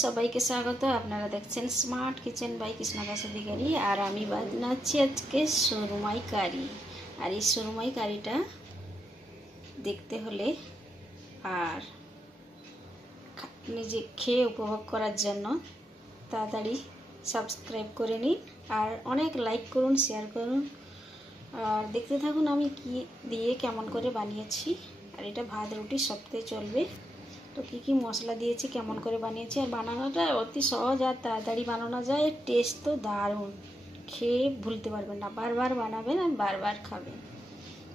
সবাইকে স্বাগত। আপনারা দেখছেন smart kitchen by Krishna Das Adhikari. আর আমি বানাচ্ছি আজকে সুরমাই কারি। আর এই সুরমাই কারিটা দেখতে হলে আর নিজে খেয়ে উপভোগ করার জন্য তাড়াতাড়ি সাবস্ক্রাইব করে নিন আর অনেক লাইক করুন, শেয়ার করুন। আর দেখতে থাকুন আমি কি দিয়ে কেমন করে বানিয়েছি। আর এটা ভাত রুটি সবটাই চলবে। তো কী মশলা দিয়েছি, কেমন করে বানিয়েছি, আর বানানোটা অতি সহজ আর তাড়াতাড়ি বানানো যায়। টেস্ট তো দারুণ, খেয়ে ভুলতে পারবেন না। বারবার বানাবেন আর বারবার খাবেন।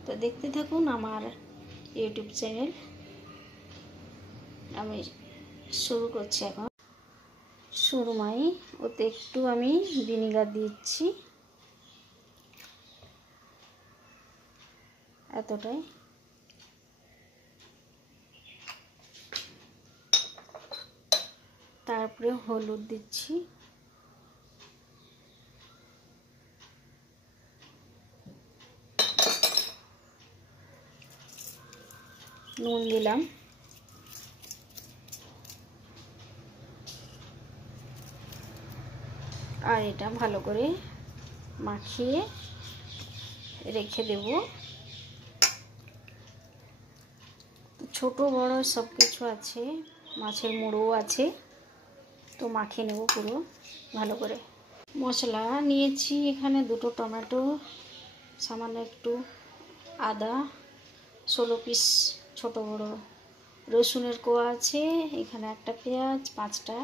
তো দেখতে থাকুন আমার ইউটিউব চ্যানেল। আমি শুরু করছি এখন। সুরমাই, ওতে একটু আমি ভিনিগার দিচ্ছি, এতটাই। তারপরে হলুদ দিচ্ছি, নুন দিলাম, আর এটা ভালো করে মাখিয়ে রেখে দেব। ছোট বড় সব কিছু আছে, মাছের মুড়োও আছে, তো মাখিয়ে নেব পুরো ভালো করে। মশলা নিয়েছি এখানে 2টো টমেটো, সামান্য একটু আদা, 16 পিস ছোট বড় রসুনের কোয়া আছে, এখানে একটা পেঁয়াজ, 5টা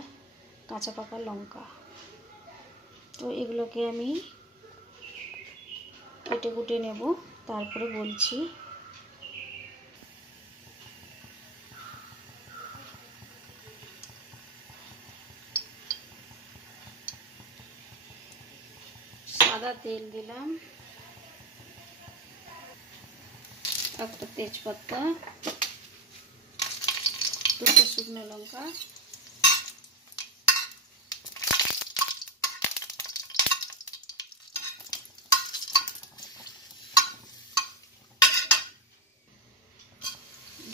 কাঁচা পাকা লঙ্কা। তো এগুলোকে আমি কেটে কুটে নেব, তারপরে বলছি। সাদা তেল দিলাম, একটা তেজপাতা, 2টো শুকনো লঙ্কা,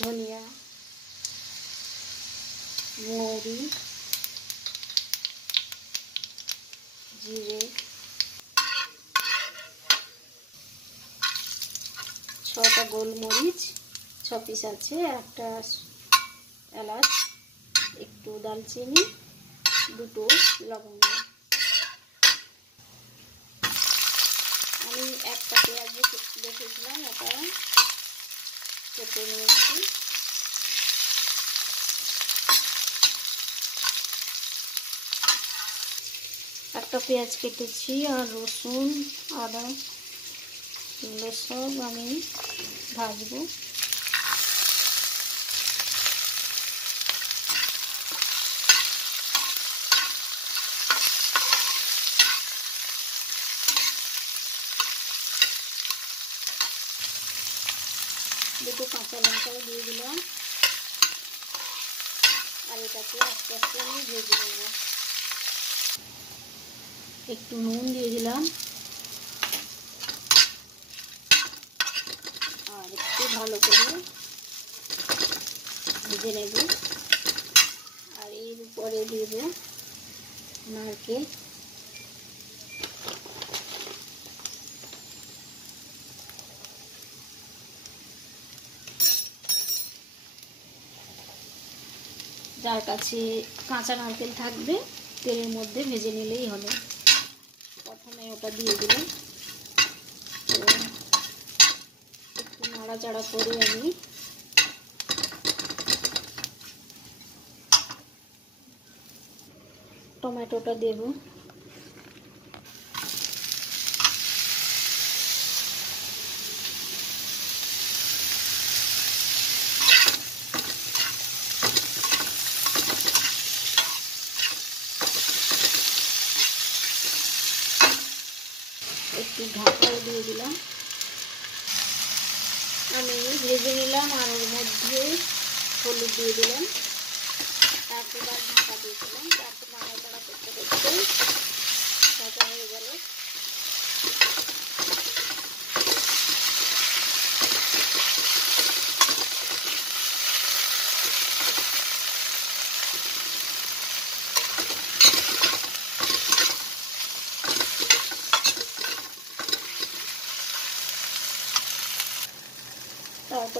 ধনিয়া, মৌরি, জিরে, 6টা গোলমরিচ, 6 পিস আছে, একটা এলাচ, একটু দালচিনি, 2টো লবঙ্গ। আমি একটা পেঁয়াজ দেখেছিলাম, ওটা কেটে নিয়েছি। একটা পেঁয়াজ কেটেছি, আর রসুন, আদা, এগুলো সব আমি ভাজবো। দুটো কাঁচা লঙ্কাও দিয়ে দিলাম, আর এটাকে আস্তে আস্তে আমি ভেজে নেব। একটু নুন দিয়ে দিলাম, আর একটু ভালো করে ভেজে নেব। আর এর উপরে দেব নারকেল, যার কাছে কাঁচা নারকেল থাকবে তেলের মধ্যে ভেজে নিলেই হলো। প্রথমে ওটা দিয়ে দিলাম, একটু নাড়াচাড়া করে আমি টমেটোটা দেব। একটু ঢাকাও দিয়ে দিলাম, আমি ভেজে নিলাম। আর ওর মধ্যে হলুদ দিয়ে দিলাম, তারপর আর ঢাকা দিয়ে দিলাম। তারপর নাড়াচাড়া করতে করতে ভাজা হয়ে গেল।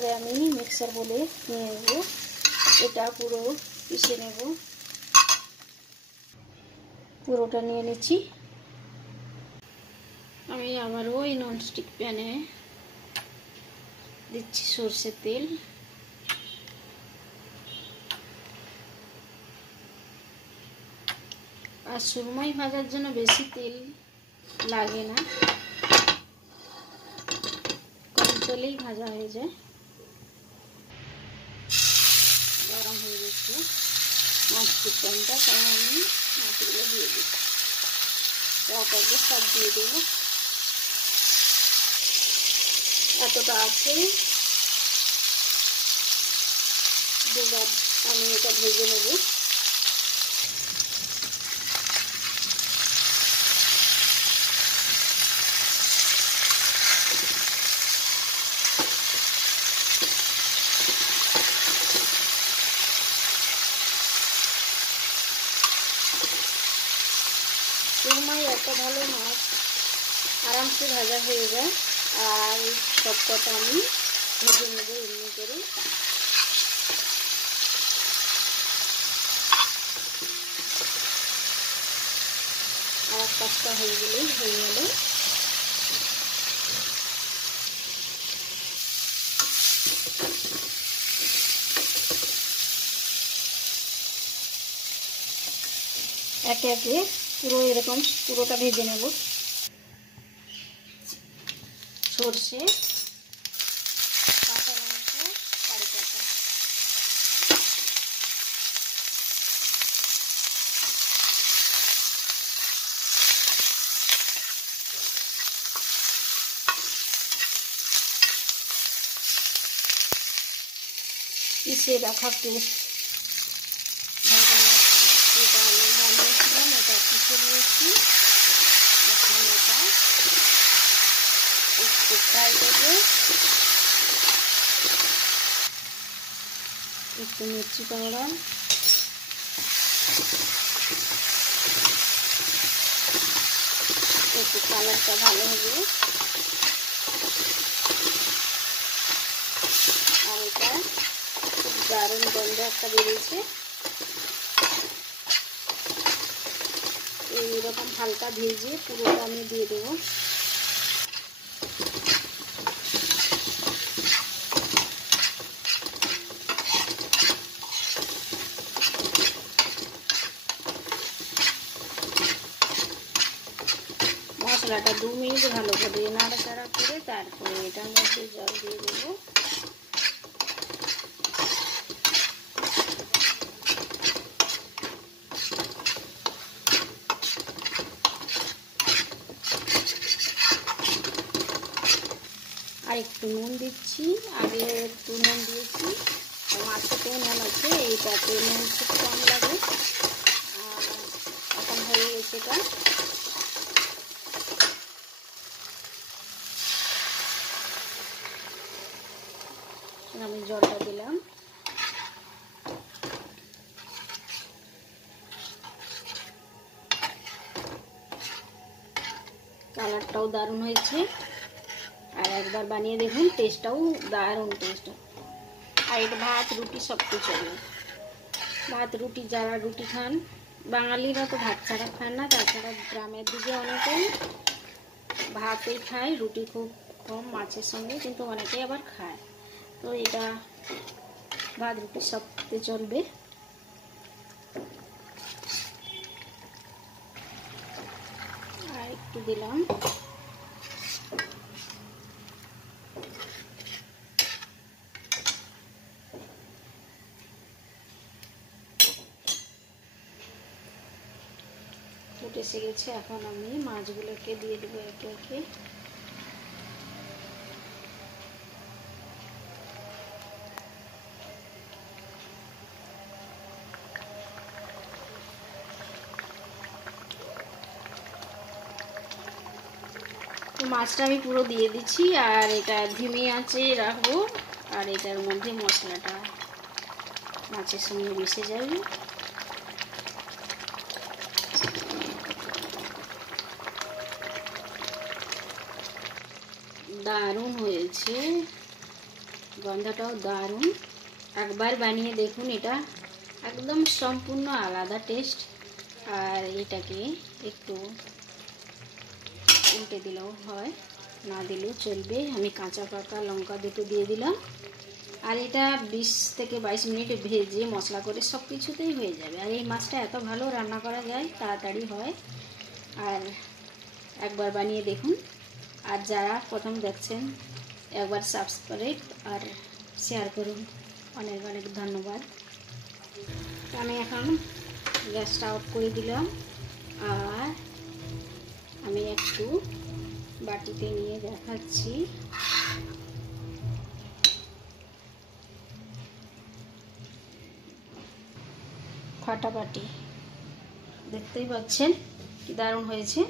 তারপরে আমি মিক্সার বলে নিয়ে নেব, এটা পুরো পিষে নেব। পুরোটা নিয়ে নিচ্ছি। আমি আবারও ওই ননস্টিক প্যানে দিচ্ছি সরষের তেল। আর সুরমাই ভাজার জন্য বেশি তেল লাগে না, কম তেলেই ভাজা হয়ে যায়। গরম হয়ে গেছে ননস্টিক প্যানটা, তাই আমি মাছগুলো দিয়ে দিচ্ছি। একে সব দিয়ে দেব। এতটা আছে, দুবার আমি এটা ভেজে নেব। সুরমাই এত ভালো মাছ, আরামসে ভাজা হয়ে যায়। আর সব কটা আমি ভেজে নেব এমনি করে। আর এক পাঁচটা হয়ে গেলেই হয়ে গেল। একে একে পুরো এরকম পুরোটা ভেজে নেব। সরষে, কাঁচা লঙ্কা, কারি পাতা, পিষে রাখা পেস্ট ভাজা এটা আমি বানিয়েছিলাম, এটা পিষে নিয়েছি। এখন এটা একটু ফ্রাই করবো। একটু মির্চি পাউডার, একটু কালারটা ভালো হবে। আর এটা খুব দারুণ গন্ধ একটা বেরিয়েছে। এইরকম হালকা ভেজে পুরোটা আমি দিয়ে দেবো। মশলাটা 2 মিনিট ভালো করে নাড়াচাড়া করে তারপরে এটার মধ্যে জল দিয়ে দেবো। আর একটু নুন দিচ্ছি, আগে একটু নুন দিয়েছি, মাছেতেও নুন আছে, এইটাতে নুন খুব কম লাগে। আর এখন হয়ে গেছে এটা। আমি জলটা দিলাম। কালারটাও দারুণ হয়েছে। আর একবার বানিয়ে দেখুন, টেস্টটাও দারুণ টেস্ট। আর এটা ভাত রুটি সব কিছু চলে। ভাত রুটি, যারা রুটি খান, বাঙালিরা তো ভাত ছাড়া খান না, তাছাড়া গ্রামের দিকে অনেকেই ভাতই খায়, রুটি খুব কম মাছের সঙ্গে, কিন্তু অনেকেই আবার খায়। তো এটা ভাত রুটি সবতে চলবে। আর একটু দিলাম। ফুটে এসে গেছে, এখন আমি মাছগুলোকে দিয়ে দেবো একে একে। মাছটা আমি পুরো দিয়ে দিচ্ছি, আর এটা ধিমে আঁচে রাখবো। আর এটার মধ্যে মশলাটা মাছের সঙ্গে মিশে যাবে। দারুণ হয়েছে, গন্ধটাও দারুণ। একবার বানিয়ে দেখুন, এটা একদম সম্পূর্ণ আলাদা টেস্ট। আর এটাকে একটু উল্টে দিলেও হয়, না দিলেও চলবে। আমি কাঁচা পাকা লঙ্কা দুটো দিয়ে দিলাম। আর এটা 20 থেকে 22 মিনিট ভেজে মশলা করে সব কিছুতেই হয়ে যাবে। আর এই মাছটা এত ভালো রান্না করা যায়, তাড়াতাড়ি হয়। আর একবার বানিয়ে দেখুন। আর যারা প্রথম দেখছেন একবার সাবস্ক্রাইব আর শেয়ার করুন। অনেক অনেক ধন্যবাদ। আমি এখন গ্যাসটা অফ করে দিলাম। আর আমি একটু বাটিতে নিয়ে দেখাচ্ছি। ফাটাফাটি, দেখতেই পাচ্ছেন কি দারুণ হয়েছে।